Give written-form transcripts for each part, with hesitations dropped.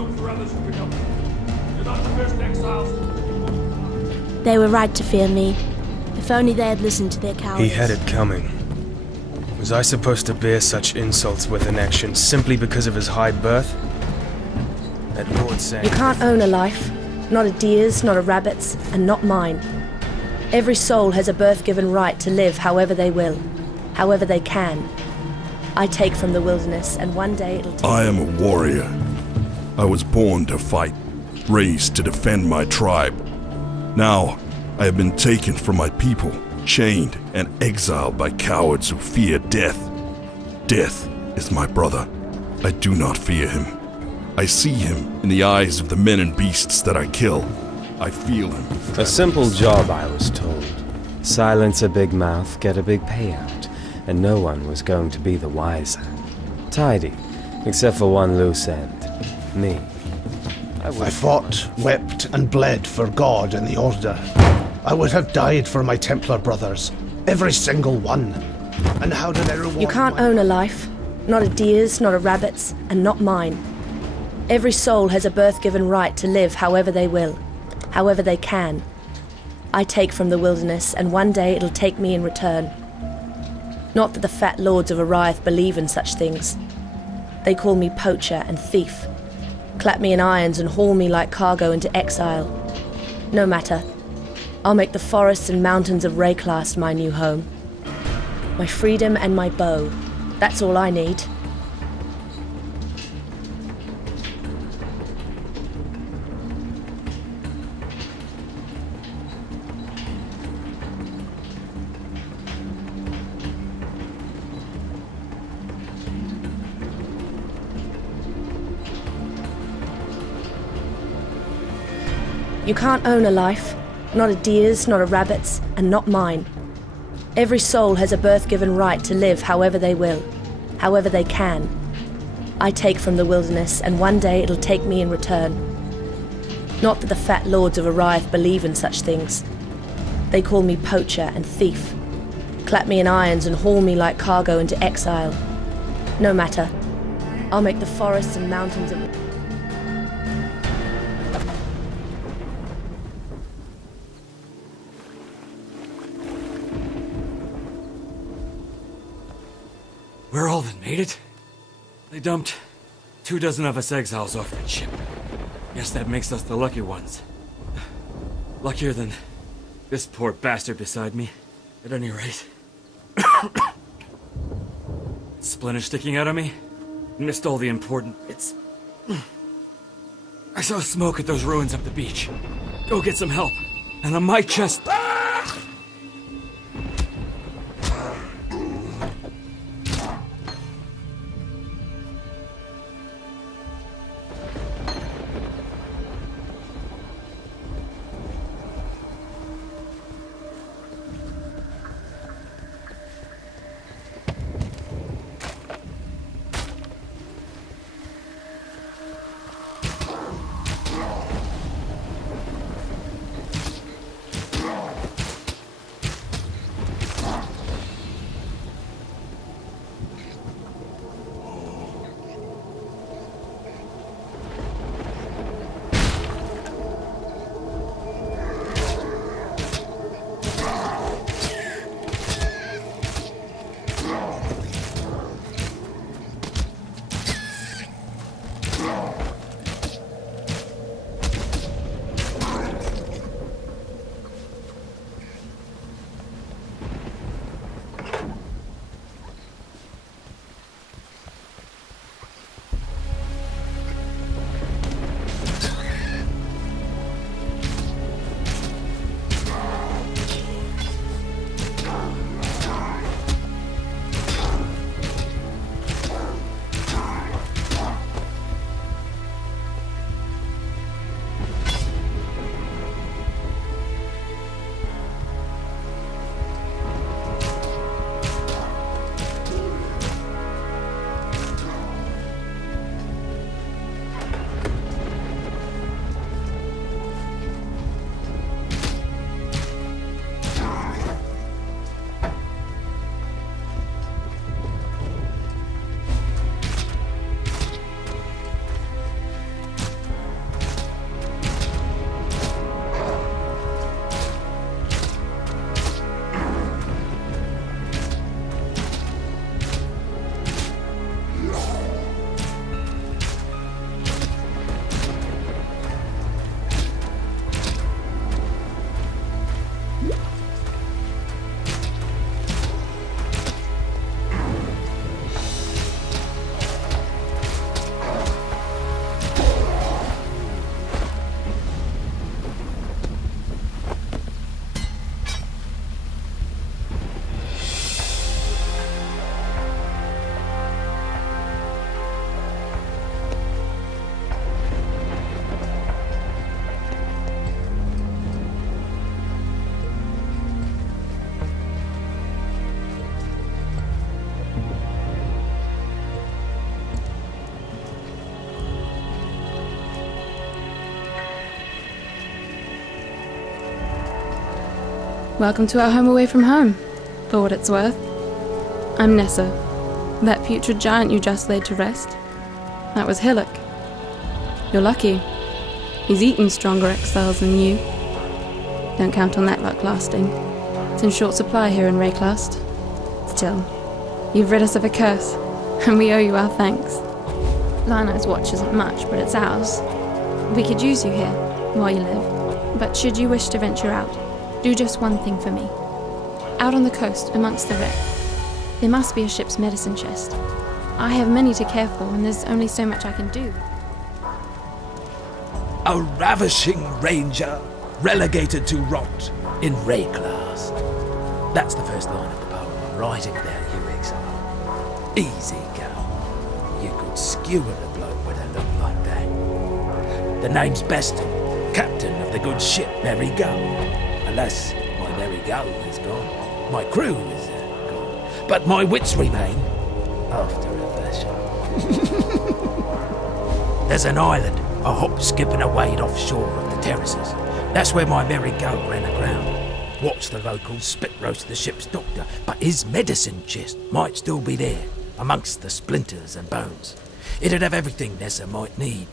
look for others who can help you. You're not the first exiles. They were right to fear me. If only they had listened to their cowardice. He had it coming. Was I supposed to bear such insults with inaction simply because of his high birth? That lord saying... You can't own a life. Not a deer's, not a rabbit's, and not mine. Every soul has a birth-given right to live however they will, however they can. I take from the wilderness, and one day it'll take... I am a warrior. I was born to fight, raised to defend my tribe. Now, I have been taken from my people, chained and exiled by cowards who fear death. Death is my brother. I do not fear him. I see him in the eyes of the men and beasts that I kill. I feel him. A simple job, I was told. Silence a big mouth, get a big payout, and no one was going to be the wiser. Tidy, except for one loose end. Me. I fought, wept, and bled for God and the Order. I would have died for my Templar brothers. Every single one. And how do they reward... You can't own a life. Not a deer's, not a rabbit's, and not mine. Every soul has a birth-given right to live however they will, however they can. I take from the wilderness, and one day it'll take me in return. Not that the fat lords of Ariath believe in such things. They call me poacher and thief. Clap me in irons and haul me like cargo into exile. No matter. I'll make the forests and mountains of Rayclast my new home. My freedom and my bow. That's all I need. You can't own a life. Not a deer's, not a rabbit's, and not mine. Every soul has a birth-given right to live however they will, however they can. I take from the wilderness, and one day it'll take me in return. Not that the fat lords of Ariath believe in such things. They call me poacher and thief. Clap me in irons and haul me like cargo into exile. No matter. I'll make the forests and mountains of... We're all that made it. They dumped 24 of us exiles off that ship. Guess that makes us the lucky ones. Luckier than this poor bastard beside me, at any rate. Splinter sticking out of me? Missed all the important bits. I saw smoke at those ruins up the beach. Go get some help. And on my chest... Welcome to our home away from home, for what it's worth. I'm Nessa, that putrid giant you just laid to rest. That was Hillock. You're lucky. He's eaten stronger exiles than you. Don't count on that luck lasting. It's in short supply here in Rayclast. Still, you've rid us of a curse, and we owe you our thanks. Lionel's watch isn't much, but it's ours. We could use you here, while you live. But should you wish to venture out, do just one thing for me. Out on the coast, amongst the wreck, there must be a ship's medicine chest. I have many to care for, and there's only so much I can do. A ravishing ranger, relegated to rot in Rayclast. That's the first line of the poem I'm writing there, you Exile. Easy, girl. You could skewer a bloke with a look like that. The name's Beston, captain of the good ship Merry Gull. Alas, my Merry Gull is gone. My crew is gone. But my wits remain, after a fashion. There's an island, a hop, skip and a wade offshore of the terraces. That's where my Merry Gull ran aground. Watched the locals spit roast the ship's doctor, but his medicine chest might still be there, amongst the splinters and bones. It'd have everything Nessa might need.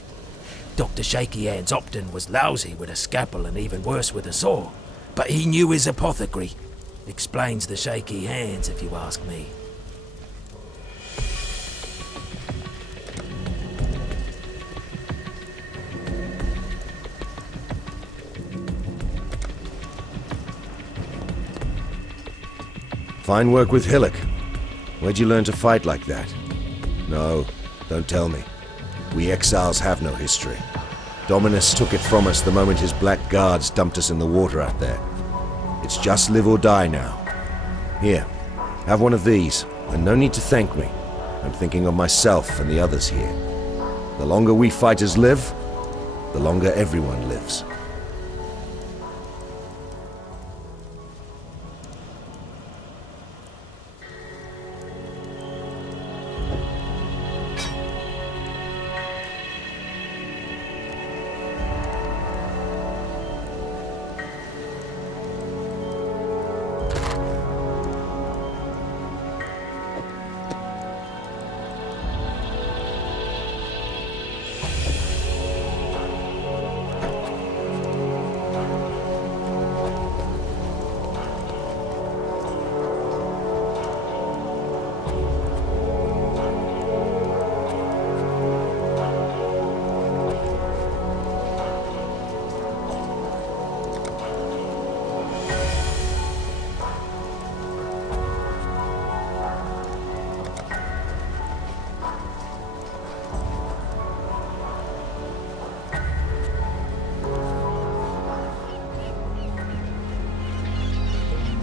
Dr. Shaky Hands Opton was lousy with a scalpel and even worse with a saw, but he knew his apothecary. Explains the shaky hands, if you ask me. Fine work with Hillock. Where'd you learn to fight like that? No, don't tell me. We exiles have no history. Dominus took it from us the moment his black guards dumped us in the water out there. It's just live or die now. Here, have one of these, and no need to thank me. I'm thinking of myself and the others here. The longer we fighters live, the longer everyone lives.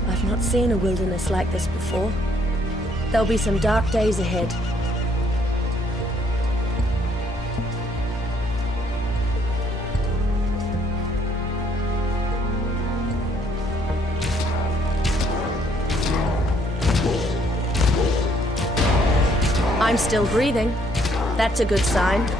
I've not seen a wilderness like this before. There'll be some dark days ahead. I'm still breathing. That's a good sign.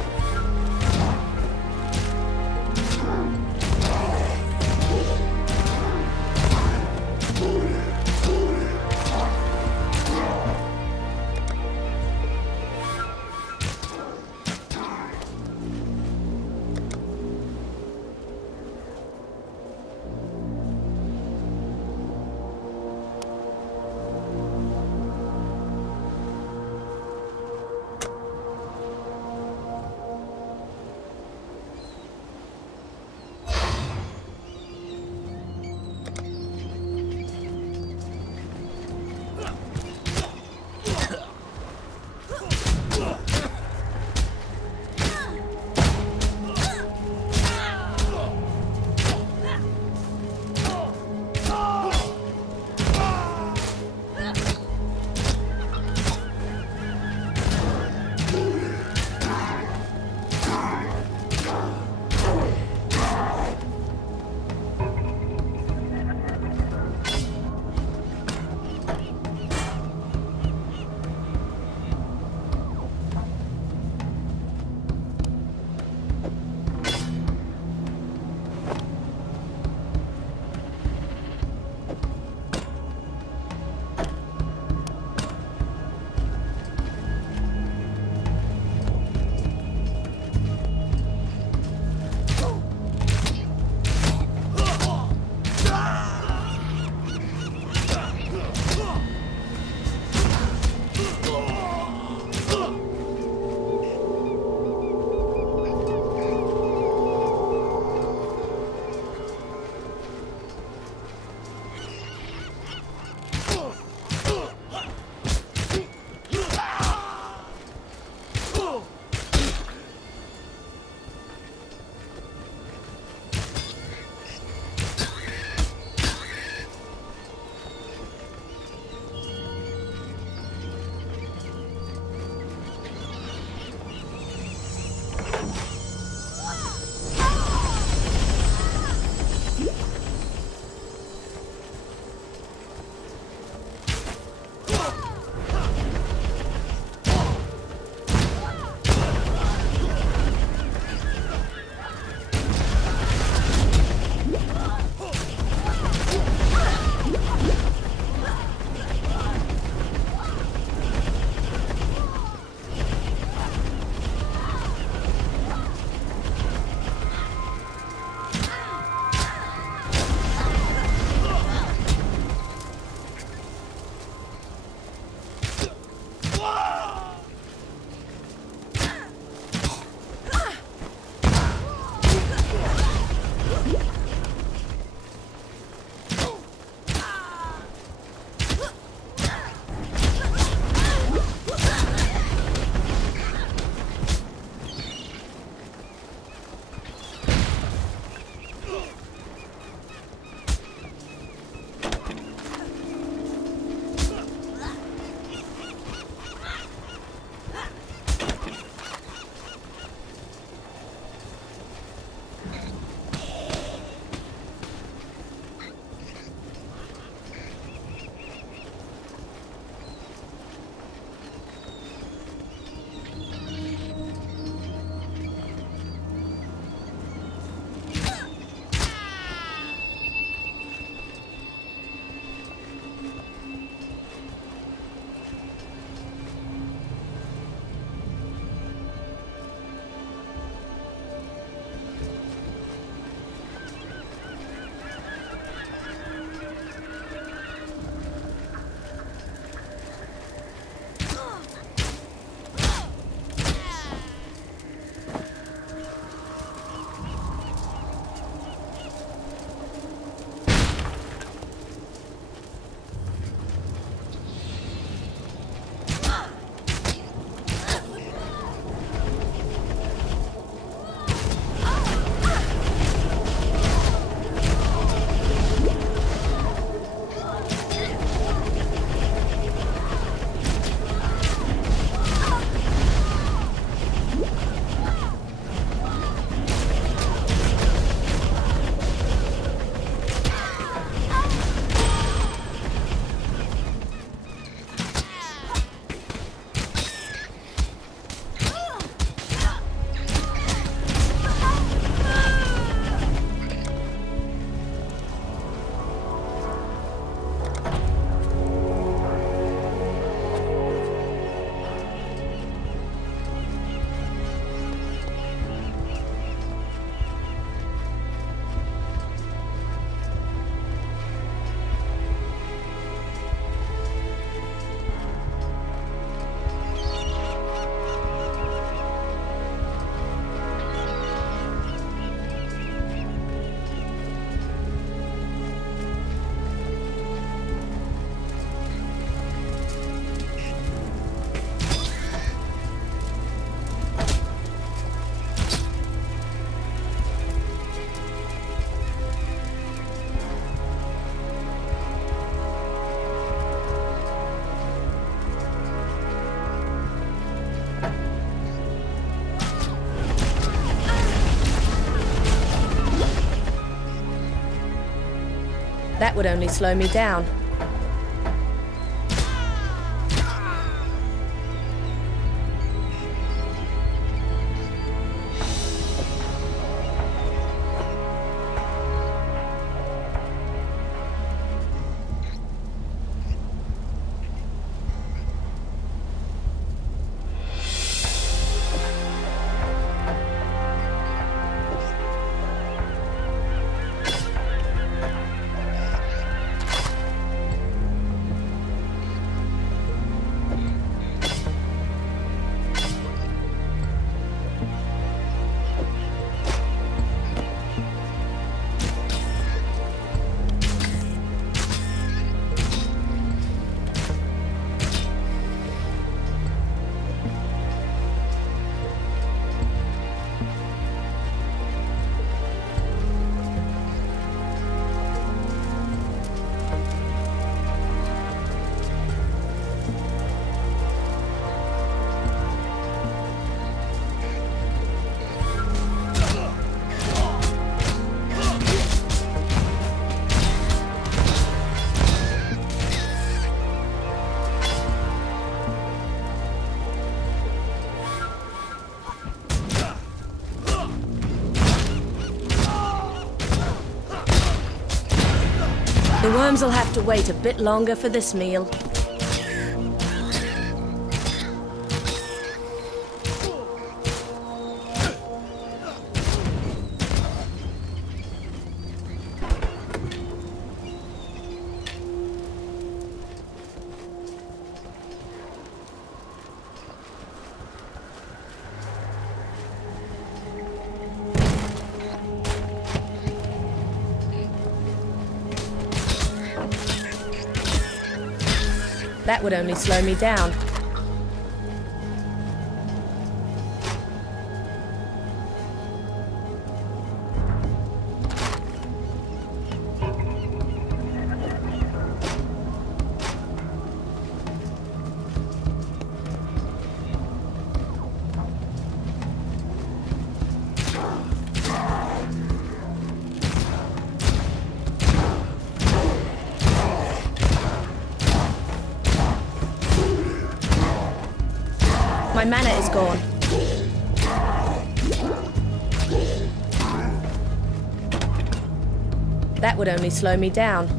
That would only slow me down. The worms will have to wait a bit longer for this meal. That would only slow me down. My mana is gone. That would only slow me down.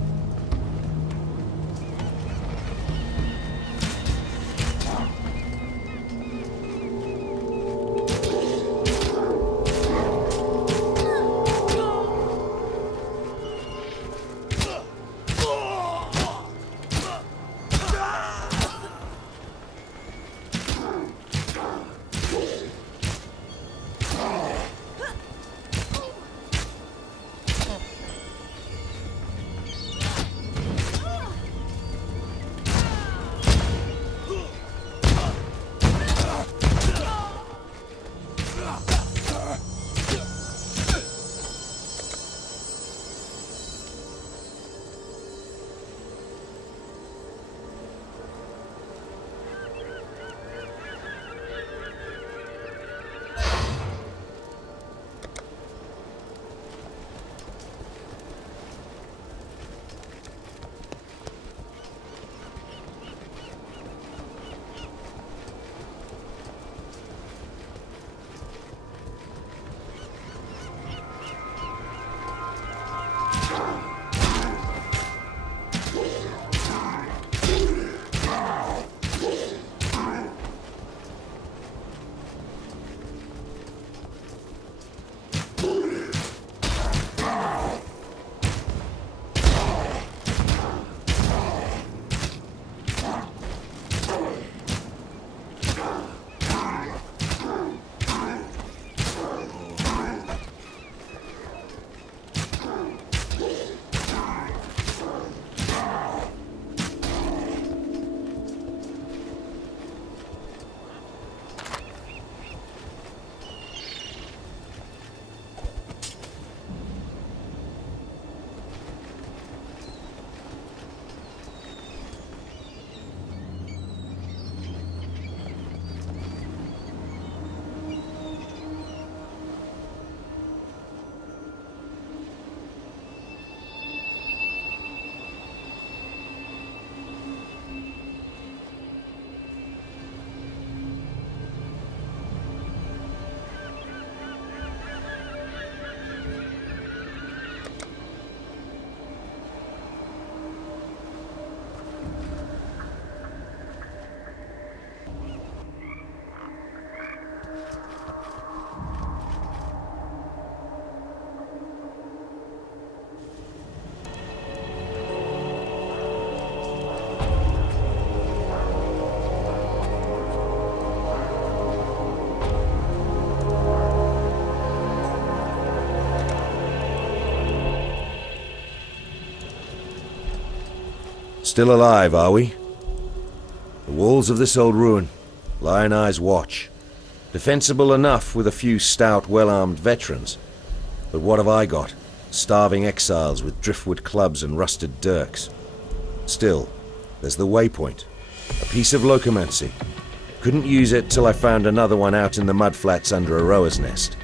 Still alive, are we? The walls of this old ruin, Lion Eye's watch. Defensible enough with a few stout, well-armed veterans. But what have I got? Starving exiles with driftwood clubs and rusted dirks. Still, there's the waypoint. A piece of locomancy. Couldn't use it till I found another one out in the mudflats under a rower's nest.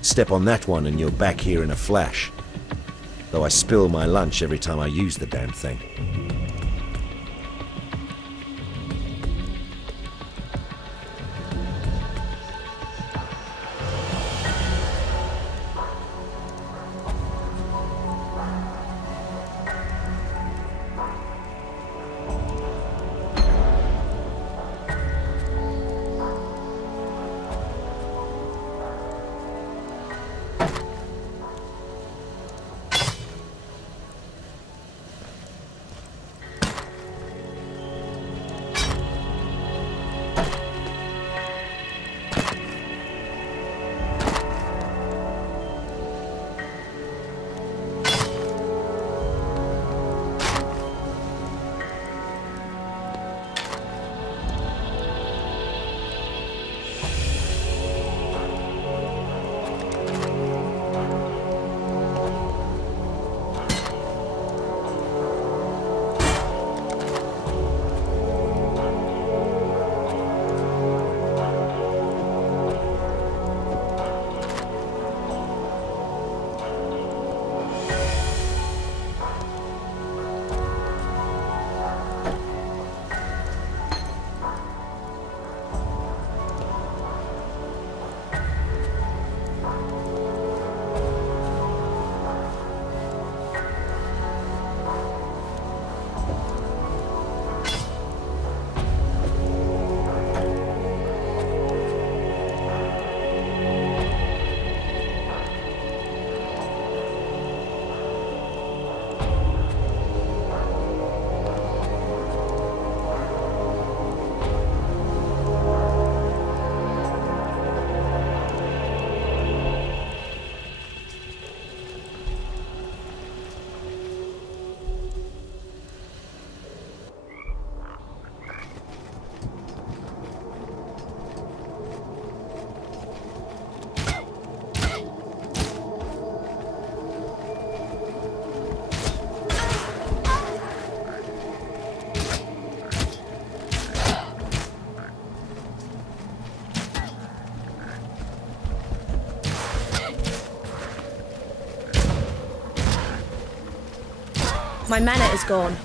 Step on that one and you're back here in a flash. Though I spill my lunch every time I use the damn thing. My mana is gone.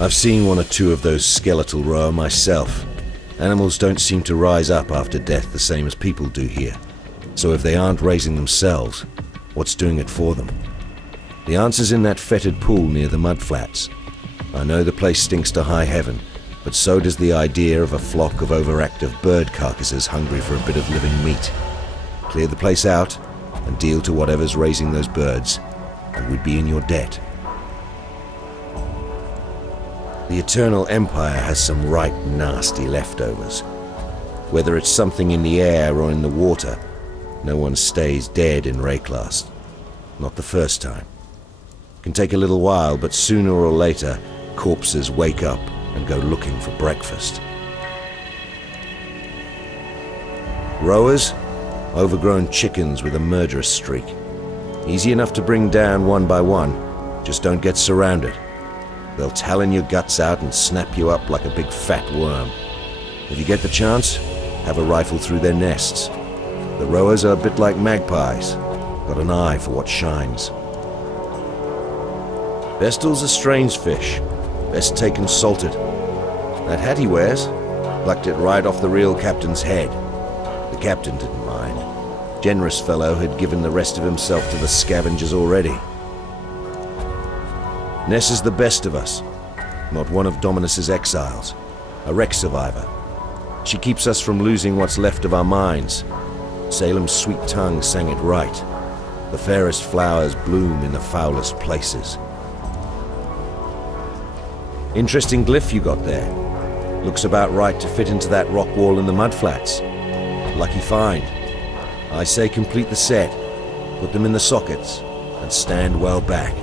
I've seen one or two of those skeletal roa myself. Animals don't seem to rise up after death the same as people do here. So if they aren't raising themselves, what's doing it for them? The answer's in that fetid pool near the mudflats. I know the place stinks to high heaven, but so does the idea of a flock of overactive bird carcasses hungry for a bit of living meat. Clear the place out, and deal to whatever's raising those birds, and we'd be in your debt. The Eternal Empire has some right nasty leftovers. Whether it's something in the air or in the water, no one stays dead in Rayclast. Not the first time. Can take a little while, but sooner or later, corpses wake up and go looking for breakfast. Rowers? Overgrown chickens with a murderous streak. Easy enough to bring down one by one, just don't get surrounded. They'll talon your guts out and snap you up like a big fat worm. If you get the chance, have a rifle through their nests. The rowers are a bit like magpies, got an eye for what shines. Vestal's a strange fish, best taken salted. That hat he wears, plucked it right off the real captain's head. The captain didn't mind. Generous fellow had given the rest of himself to the scavengers already. Ness is the best of us, not one of Dominus's exiles, a wreck survivor. She keeps us from losing what's left of our minds. Salem's sweet tongue sang it right. The fairest flowers bloom in the foulest places. Interesting glyph you got there. Looks about right to fit into that rock wall in the mudflats. Lucky find. I say complete the set, put them in the sockets, and stand well back.